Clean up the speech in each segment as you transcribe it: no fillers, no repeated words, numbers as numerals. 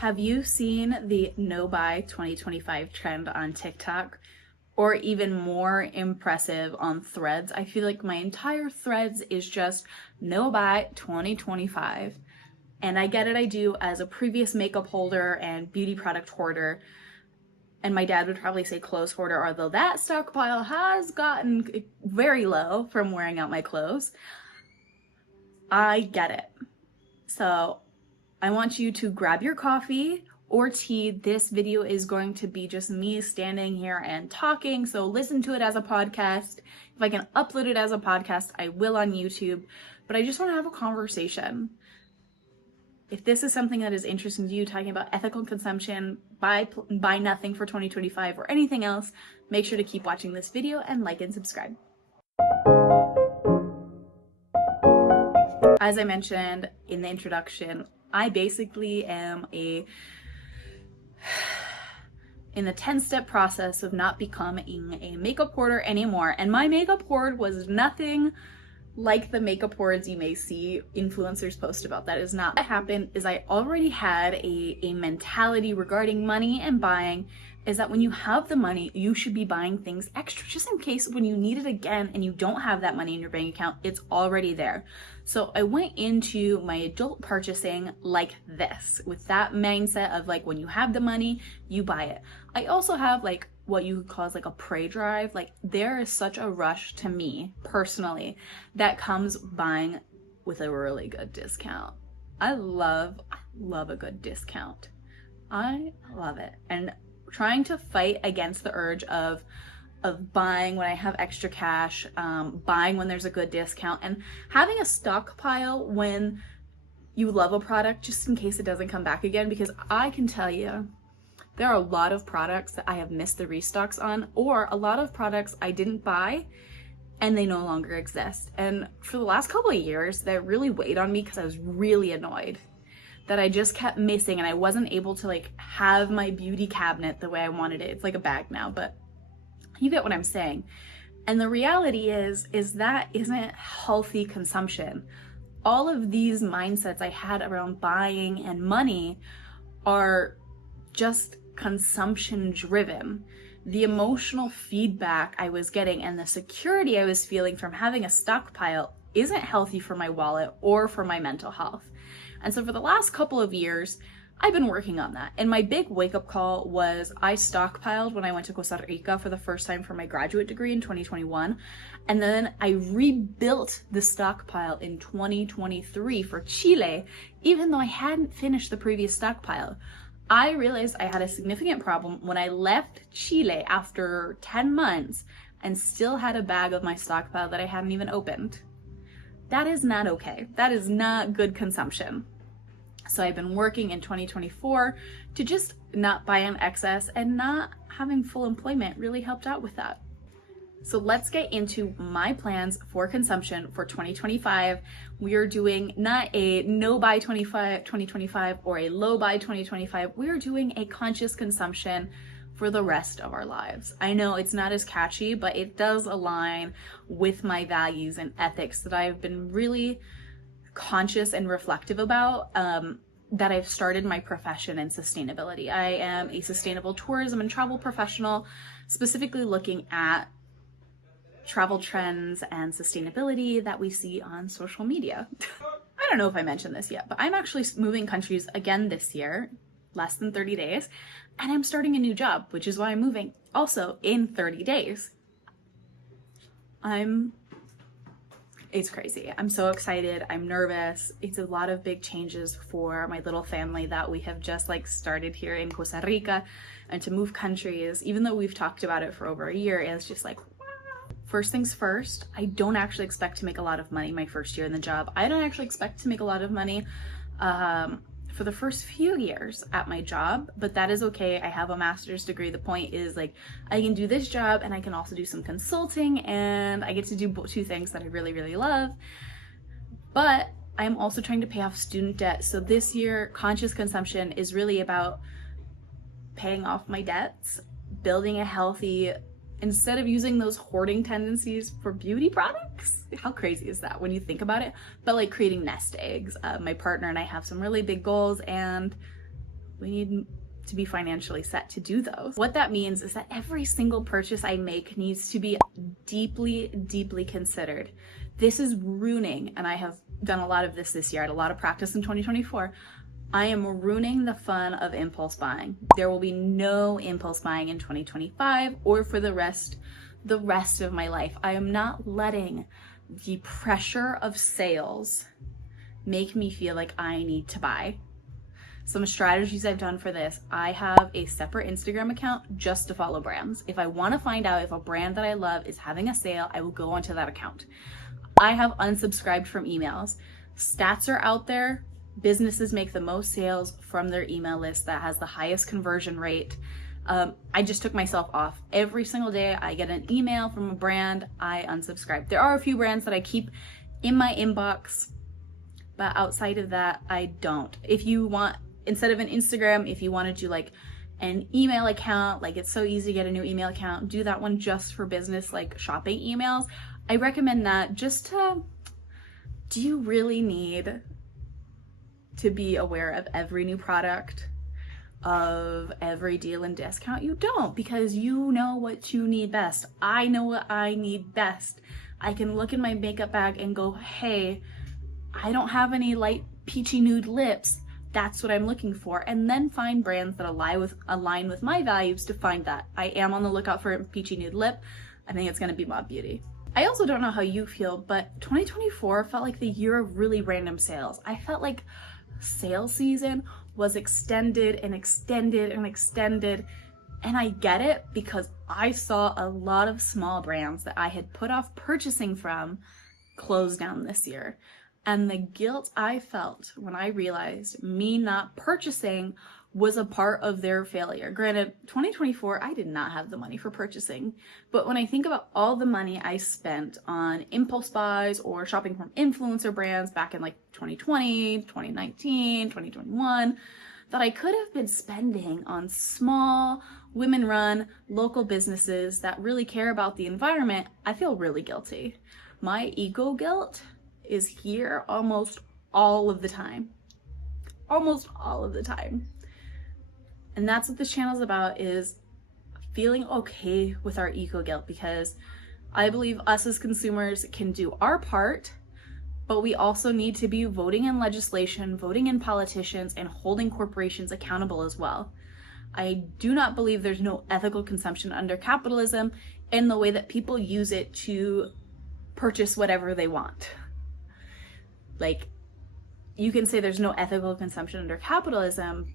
Have you seen the no buy 2025 trend on TikTok? Or even more impressive on Threads? I feel like my entire Threads is just no buy 2025. And I get it, I do, as a previous makeup holder and beauty product hoarder. And my dad would probably say clothes hoarder, although that stockpile has gotten very low from wearing out my clothes. I get it. So I want you to grab your coffee or tea. This video is going to be just me standing here and talking, so listen to it as a podcast. If I can upload it as a podcast, I will on YouTube, but I just want to have a conversation. If this is something that is interesting to you, talking about ethical consumption, buy nothing for 2025 or anything else, make sure to keep watching this video and like and subscribe. As I mentioned in the introduction, I basically am in the 10-step process of not becoming a makeup hoarder anymore. And my makeup hoard was nothing like the makeup hoards you may see influencers post about. That is not what happened. Is I already had a mentality regarding money and buying, is that when you have the money, you should be buying things extra just in case when you need it again and you don't have that money in your bank account, it's already there. So I went into my adult purchasing like this, with that mindset of like, when you have the money, you buy it. I also have like what you could call as like a prey drive. Like, there is such a rush to me personally that comes buying with a really good discount. I love a good discount. I love it. And trying to fight against the urge of buying when I have extra cash, buying when there's a good discount, and having a stockpile when you love a product just in case it doesn't come back again. Because I can tell you, there are a lot of products that I have missed the restocks on, or a lot of products I didn't buy and they no longer exist. And for the last couple of years, that really weighed on me because I was really annoyed that I just kept missing and I wasn't able to like have my beauty cabinet the way I wanted it. It's like a bag now, but you get what I'm saying. And the reality is that isn't healthy consumption. All of these mindsets I had around buying and money are just consumption driven. The emotional feedback I was getting and the security I was feeling from having a stockpile isn't healthy for my wallet or for my mental health. And so for the last couple of years, I've been working on that. And my big wake-up call was I stockpiled when I went to Costa Rica for the first time for my graduate degree in 2021. And then I rebuilt the stockpile in 2023 for Chile, even though I hadn't finished the previous stockpile. I realized I had a significant problem when I left Chile after 10 months and still had a bag of my stockpile that I hadn't even opened. That is not okay. That is not good consumption. So I've been working in 2024 to just not buy in excess, and not having full employment really helped out with that. So let's get into my plans for consumption for 2025. We are doing not a no buy 2025 or a low buy 2025. We are doing a conscious consumption for the rest of our lives. I know it's not as catchy, but it does align with my values and ethics that I've been really conscious and reflective about, that I've started my profession in sustainability. I am a sustainable tourism and travel professional, specifically looking at travel trends and sustainability that we see on social media. I don't know if I mentioned this yet, but I'm actually moving countries again this year, less than 30 days, and I'm starting a new job, which is why I'm moving also in 30 days. It's crazy. I'm so excited. I'm nervous. It's a lot of big changes for my little family that we have just like started here in Costa Rica, and to move countries, even though we've talked about it for over a year, it's just like, first things first, I don't actually expect to make a lot of money my first year in the job. I don't actually expect to make a lot of money for the first few years at my job, but that is okay. I have a master's degree. The point is, like, I can do this job and I can also do some consulting, and I get to do two things that I really, really love. But I'm also trying to pay off student debt. So this year, conscious consumption is really about paying off my debts, building a healthy, instead of using those hoarding tendencies for beauty products. How crazy is that when you think about it? But like creating nest eggs. My partner and I have some really big goals, and We need to be financially set to do those. What that means is that every single purchase I make needs to be deeply, deeply considered. This is ruining, and I have done a lot of this year. I had a lot of practice in 2024. I am ruining the fun of impulse buying. There will be no impulse buying in 2025 or for the rest of my life. I am not letting the pressure of sales make me feel like I need to buy. Some strategies I've done for this: I have a separate Instagram account just to follow brands. If I want to find out if a brand that I love is having a sale, I will go onto that account. I have unsubscribed from emails. Stats are out there. Businesses make the most sales from their email list that has the highest conversion rate. I just took myself off. Every single day I get an email from a brand, I unsubscribe. There are a few brands that I keep in my inbox, but outside of that, I don't. If you want, instead of an Instagram, if you want to do like an email account, like it's so easy to get a new email account, do that one just for business, like shopping emails. I recommend that just to, do you really need to be aware of every new product, of every deal and discount? You don't, because you know what you need best. I know what I need best. I can look in my makeup bag and go, hey, I don't have any light peachy nude lips. That's what I'm looking for. And then find brands that align with my values to find that. I am on the lookout for a peachy nude lip. I think it's gonna be Mob Beauty. I also don't know how you feel, but 2024 felt like the year of really random sales. I felt like sales season was extended and extended and extended. And I get it, because I saw a lot of small brands that I had put off purchasing from close down this year. And the guilt I felt when I realized me not purchasing was a part of their failure. Granted, 2024, I did not have the money for purchasing, but when I think about all the money I spent on impulse buys or shopping from influencer brands back in like 2020, 2019, 2021, that I could have been spending on small, women-run, local businesses that really care about the environment, I feel really guilty. My ego guilt is here almost all of the time. Almost all of the time. And that's what this channel is about, is feeling okay with our ego guilt, because I believe us as consumers can do our part, but we also need to be voting in legislation, voting in politicians, and holding corporations accountable as well. I do not believe there's no ethical consumption under capitalism in the way that people use it to purchase whatever they want. Like, you can say there's no ethical consumption under capitalism,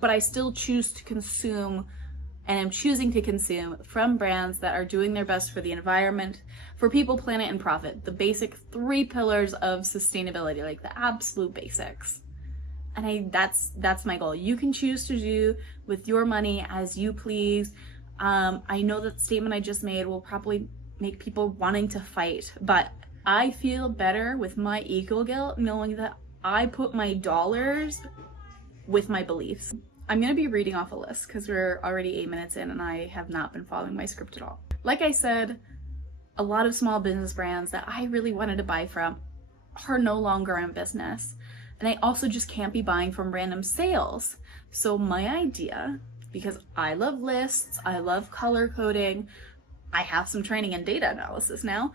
but I still choose to consume, and I'm choosing to consume from brands that are doing their best for the environment, for people, planet, and profit. The basic 3 pillars of sustainability, like the absolute basics. And that's my goal. You can choose to do with your money as you please. I know that statement I just made will probably make people wanting to fight, but I feel better with my ego guilt knowing that I put my dollars with my beliefs. I'm gonna be reading off a list because we're already 8 minutes in and I have not been following my script at all. Like I said, a lot of small business brands that I really wanted to buy from are no longer in business. And I also just can't be buying from random sales. So my idea, because I love lists, I love color coding, I have some training in data analysis now,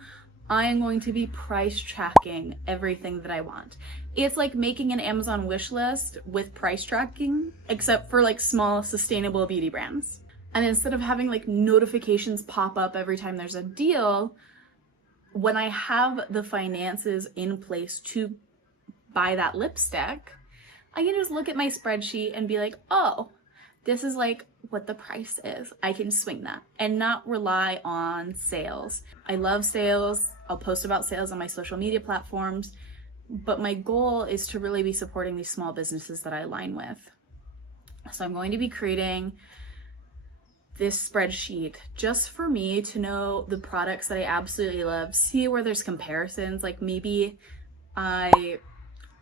I am going to be price tracking everything that I want. It's like making an Amazon wish list with price tracking, except for like small sustainable beauty brands. And instead of having like notifications pop up every time there's a deal, when I have the finances in place to buy that lipstick, I can just look at my spreadsheet and be like, oh, this is like what the price is. I can swing that and not rely on sales. I love sales. I'll post about sales on my social media platforms, but my goal is to really be supporting these small businesses that I align with. So I'm going to be creating this spreadsheet just for me to know the products that I absolutely love, see where there's comparisons. Like maybe I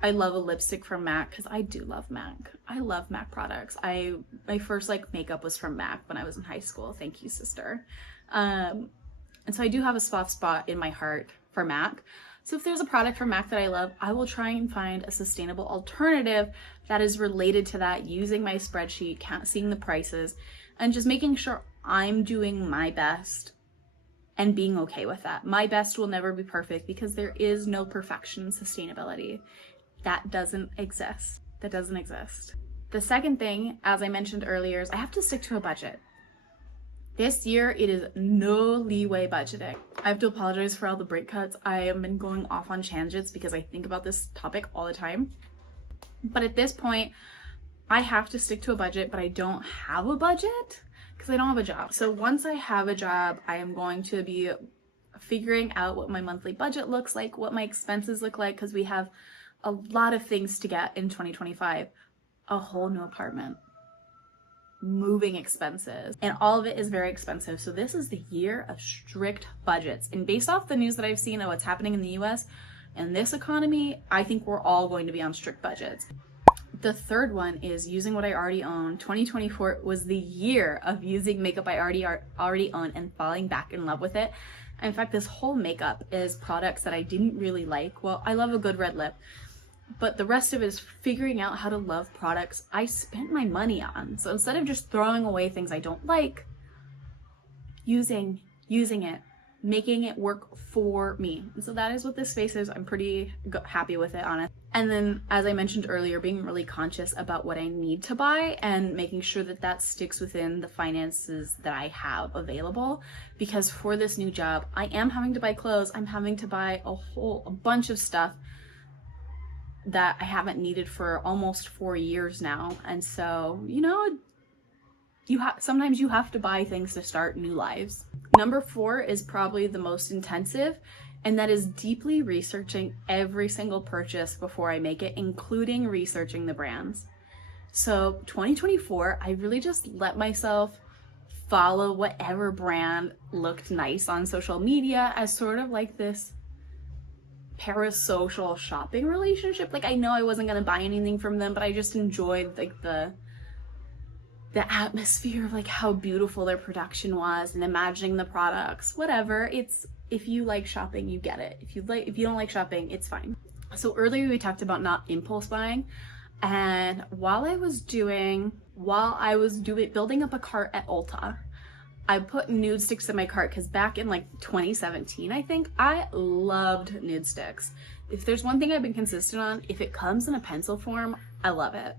love a lipstick from MAC because I do love MAC. I love MAC products. My first like makeup was from MAC when I was in high school. Thank you, sister. And so I do have a soft spot in my heart for MAC. So if there's a product from MAC that I love, I will try and find a sustainable alternative that is related to that, using my spreadsheet, seeing the prices, and just making sure I'm doing my best and being okay with that. My best will never be perfect because there is no perfection in sustainability. That doesn't exist. That doesn't exist. The second thing, as I mentioned earlier, is I have to stick to a budget. This year, it is no leeway budgeting. I have to apologize for all the break cuts. I have been going off on tangents because I think about this topic all the time. But at this point, I have to stick to a budget, but I don't have a budget because I don't have a job. So once I have a job, I am going to be figuring out what my monthly budget looks like, what my expenses look like, because we have a lot of things to get in 2025. A whole new apartment, moving expenses, and all of it is very expensive. So this is the year of strict budgets. And based off the news that I've seen of what's happening in the US and this economy, I think we're all going to be on strict budgets. The third one is using what I already own. 2024 was the year of using makeup I already own and falling back in love with it. In fact, this whole makeup is products that I didn't really like. Well, I love a good red lip, but the rest of it is figuring out how to love products I spent my money on. So instead of just throwing away things I don't like, using it, making it work for me. And so that is what this space is. I'm pretty happy with it, honestly. And then, as I mentioned earlier, being really conscious about what I need to buy and making sure that that sticks within the finances that I have available. Because for this new job, I am having to buy clothes. I'm having to buy a bunch of stuff that I haven't needed for almost 4 years now. And so, sometimes you have to buy things to start new lives. Number 4 is probably the most intensive, and that is deeply researching every single purchase before I make it, including researching the brands. So 2024, I really just let myself follow whatever brand looked nice on social media as sort of like this parasocial shopping relationship. Like, I know I wasn't going to buy anything from them, but I just enjoyed like the atmosphere of like how beautiful their production was and imagining the products. Whatever, if you like shopping, you get it. If you don't like shopping, it's fine. So earlier we talked about not impulse buying, and while I was building up a cart at Ulta, I put nude sticks in my cart because back in like 2017, I think, I loved nude sticks. If there's one thing I've been consistent on, if it comes in a pencil form, I love it.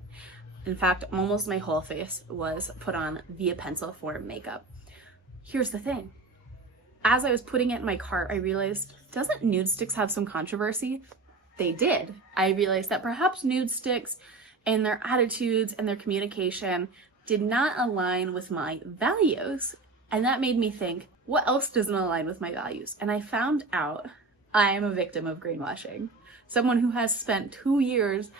In fact, almost my whole face was put on via pencil form makeup. Here's the thing. As I was putting it in my cart, I realized, doesn't nude sticks have some controversy? They did. I realized that perhaps nude sticks and their attitudes and their communication did not align with my values. And that made me think, what else doesn't align with my values? And I found out I am a victim of greenwashing. Someone who has spent 3 years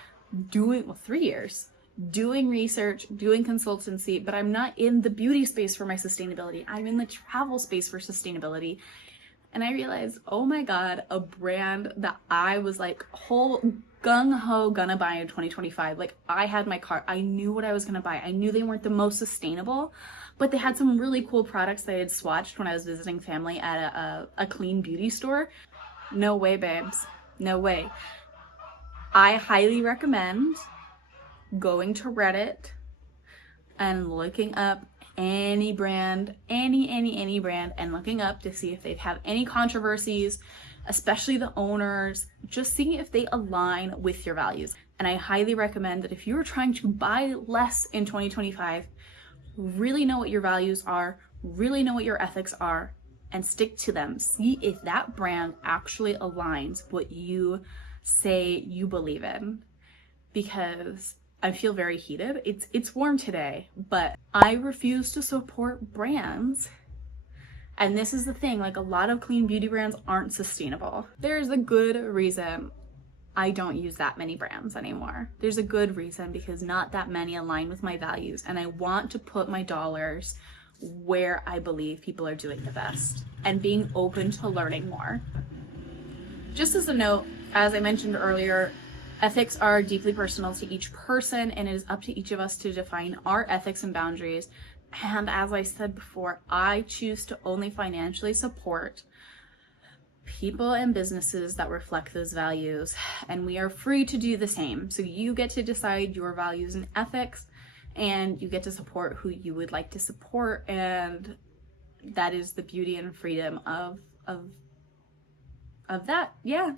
doing research, doing consultancy, but I'm not in the beauty space for my sustainability. I'm in the travel space for sustainability. And I realized, oh my God, a brand that I was like whole gung-ho gonna buy in 2025. Like, I had my cart. I knew what I was gonna buy. I knew they weren't the most sustainable, but they had some really cool products that I had swatched when I was visiting family at a clean beauty store. No way, babes. No way. I highly recommend going to Reddit and looking up any brand, any brand, and looking up to see if they have any controversies, especially the owners, just seeing if they align with your values. And I highly recommend that if you're trying to buy less in 2025, really know what your values are, really know what your ethics are, and stick to them. See if that brand actually aligns what you say you believe in. Because I feel very heated. It's warm today, but I refuse to support brands. And this is the thing, like, a lot of clean beauty brands aren't sustainable. There's a good reason I don't use that many brands anymore. There's a good reason, because not that many align with my values, and I want to put my dollars where I believe people are doing the best and being open to learning more. Just as a note, as I mentioned earlier, ethics are deeply personal to each person, and it is up to each of us to define our ethics and boundaries. And as I said before, I choose to only financially support people and businesses that reflect those values, and we are free to do the same. So you get to decide your values and ethics, and you get to support who you would like to support, and that is the beauty and freedom of that. Yeah.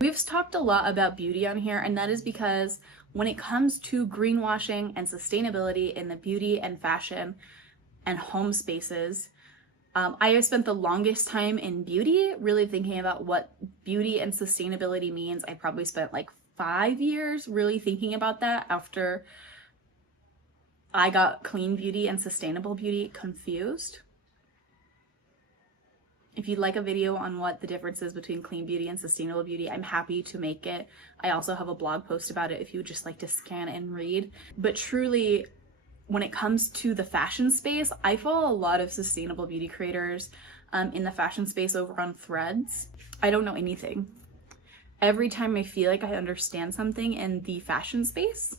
We've talked a lot about beauty on here, and that is because when it comes to greenwashing and sustainability in the beauty and fashion and home spaces, I have spent the longest time in beauty really thinking about what beauty and sustainability means. I probably spent like 5 years really thinking about that after I got clean beauty and sustainable beauty confused. If you'd like a video on what the difference is between clean beauty and sustainable beauty, I'm happy to make it. I also have a blog post about it if you would just like to scan and read. But truly, when it comes to the fashion space, I follow a lot of sustainable beauty creators in the fashion space over on Threads. I don't know anything. Every time I feel like I understand something in the fashion space,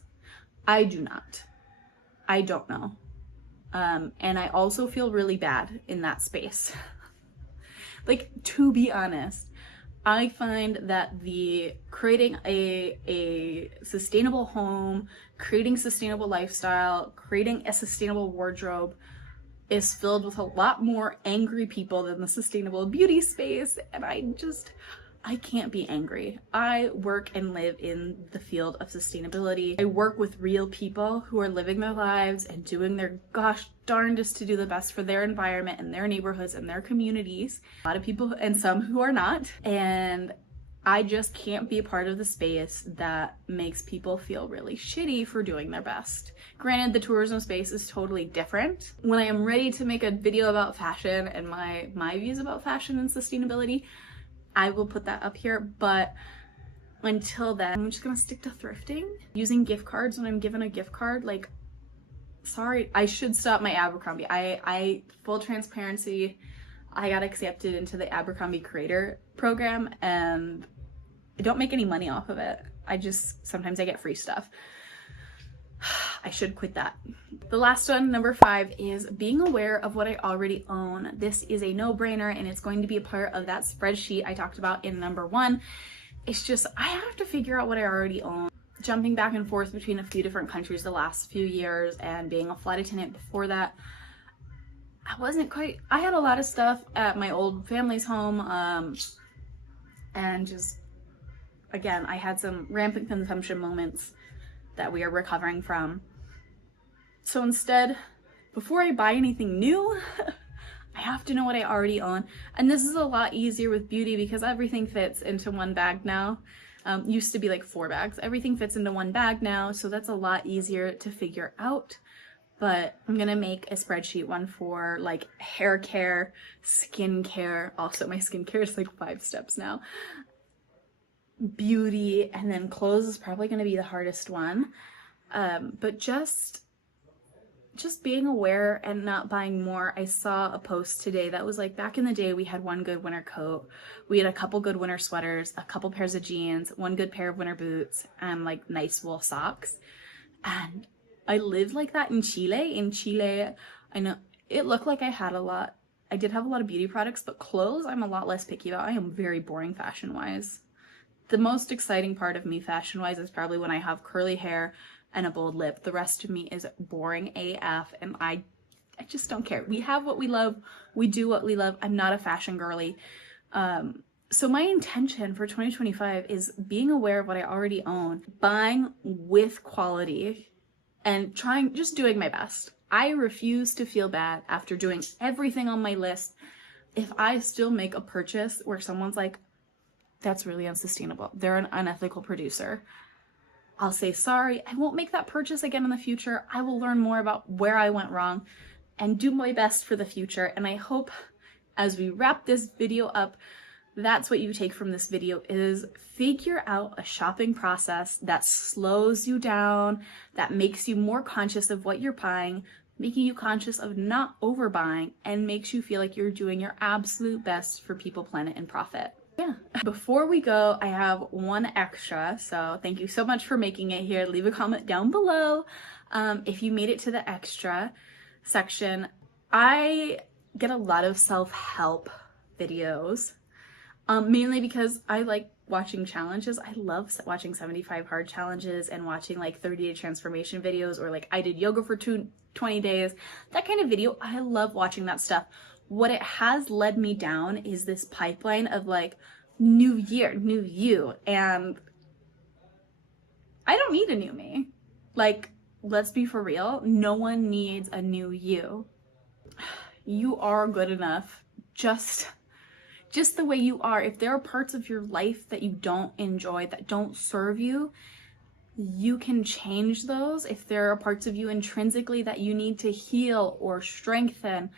I do not. I don't know. And I also feel really bad in that space. Like, to be honest, I find that the creating a sustainable home, creating sustainable lifestyle, creating a sustainable wardrobe is filled with a lot more angry people than the sustainable beauty space, and I can't be angry. I work and live in the field of sustainability. I work with real people who are living their lives and doing their gosh darndest to do the best for their environment and their neighborhoods and their communities. A lot of people and some who are not. And I just can't be a part of the space that makes people feel really shitty for doing their best. Granted, the tourism space is totally different. When I am ready to make a video about fashion and my views about fashion and sustainability, I will put that up here, but until then, I'm just gonna stick to thrifting. Using gift cards when I'm given a gift card, like, sorry, I should stop my Abercrombie. I full transparency, I got accepted into the Abercrombie Creator Program, and I don't make any money off of it. Sometimes I get free stuff. I should quit that. The last one, number 5, is being aware of what I already own. This is a no-brainer, and it's going to be a part of that spreadsheet I talked about in number 1. It's just, I have to figure out what I already own. Jumping back and forth between a few different countries the last few years and being a flight attendant before that, I had a lot of stuff at my old family's home, and just, again, I had some rampant consumption moments that we are recovering from. So instead, before I buy anything new, I have to know what I already own. And this is a lot easier with beauty because everything fits into one bag now. Used to be like 4 bags. Everything fits into one bag now, so that's a lot easier to figure out. But I'm gonna make a spreadsheet one for like hair care, skin care. Also, my skincare is like 5 steps now. Beauty, and then clothes is probably going to be the hardest one, but just being aware and not buying more. I saw a post today that was like, back in the day we had one good winter coat, we had a couple good winter sweaters, a couple pairs of jeans, one good pair of winter boots, and like nice wool socks. And I lived like that in Chile. I know it looked like I did have a lot of beauty products, but clothes I'm a lot less picky about. I am very boring fashion wise. The most exciting part of me fashion-wise is probably when I have curly hair and a bold lip. The rest of me is boring AF, and I just don't care. We have what we love. We do what we love. I'm not a fashion girly. So my intention for 2025 is being aware of what I already own, buying with quality, and just doing my best. I refuse to feel bad after doing everything on my list if I still make a purchase where someone's like, that's really unsustainable, they're an unethical producer. I'll say sorry, I won't make that purchase again in the future. I will learn more about where I went wrong and do my best for the future. And I hope as we wrap this video up, that's what you take from this video, is figure out a shopping process that slows you down, that makes you more conscious of what you're buying, making you conscious of not overbuying, and makes you feel like you're doing your absolute best for people, planet, and profit. Yeah. Before we go, I have one extra, so thank you so much for making it here. Leave a comment down below if you made it to the extra section. I get a lot of self-help videos. Mainly because I like watching challenges. I love watching 75 hard challenges and watching like 30-day transformation videos, or like I did yoga for 20 days, that kind of video. I love watching that stuff. What it has led me down is this pipeline of like, new year, new you, and I don't need a new me. Like, let's be for real, no one needs a new you. You are good enough just the way you are. If there are parts of your life that you don't enjoy, that don't serve you, you can change those. If there are parts of you intrinsically that you need to heal or strengthen,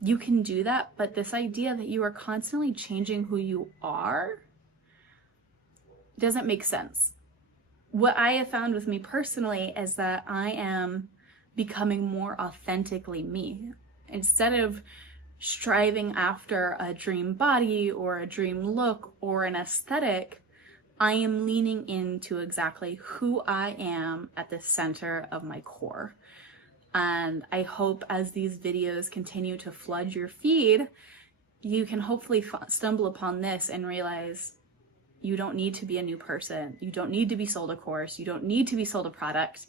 you can do that. But this idea that you are constantly changing who you are doesn't make sense. What I have found with me personally is that I am becoming more authentically me. Instead of striving after a dream body or a dream look or an aesthetic, I am leaning into exactly who I am at the center of my core. And I hope as these videos continue to flood your feed, you can hopefully stumble upon this and realize you don't need to be a new person. You don't need to be sold a course. You don't need to be sold a product.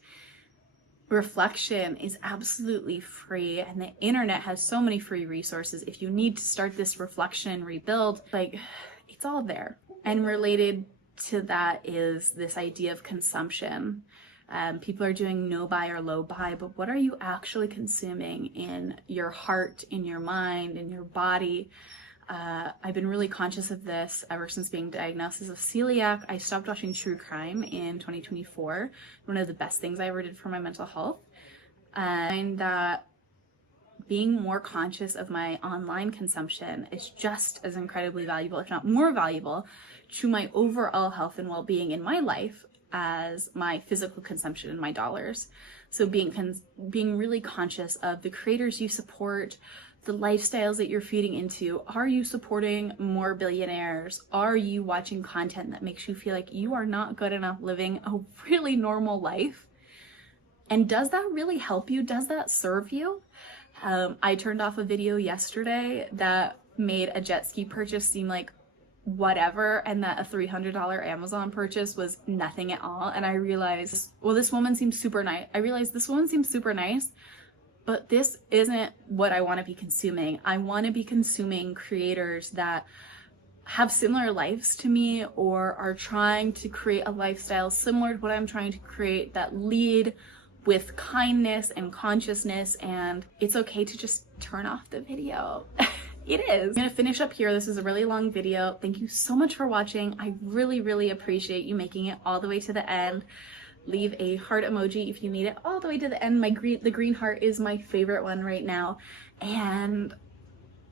Reflection is absolutely free, and the internet has so many free resources. If you need to start this reflection rebuild, like, it's all there. And related to that is this idea of consumption. People are doing no buy or low buy, but what are you actually consuming in your heart, in your mind, in your body? I've been really conscious of this ever since being diagnosed as a celiac. I stopped watching true crime in 2024. One of the best things I ever did for my mental health. And that being more conscious of my online consumption is just as incredibly valuable, if not more valuable, to my overall health and well-being in my life as my physical consumption and my dollars. So being really conscious of the creators you support, the lifestyles that you're feeding into. Are you supporting more billionaires? Are you watching content that makes you feel like you are not good enough living a really normal life? And does that really help you? Does that serve you? I turned off a video yesterday that made a jet ski purchase seem like whatever, and that a $300 Amazon purchase was nothing at all. And I realized, well, this woman seems super nice. I realized this woman seems super nice, but this isn't what I want to be consuming. I want to be consuming creators that have similar lives to me, or are trying to create a lifestyle similar to what I'm trying to create, that lead with kindness and consciousness. And it's okay to just turn off the video. It is. I'm gonna finish up here. This is a really long video. Thank you so much for watching. I really, really appreciate you making it all the way to the end. Leave a heart emoji if you made it all the way to the end. The green heart is my favorite one right now. And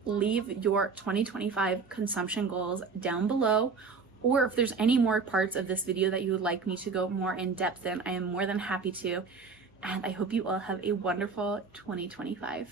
leave your 2025 consumption goals down below. Or if there's any more parts of this video that you would like me to go more in depth in, I am more than happy to. And I hope you all have a wonderful 2025.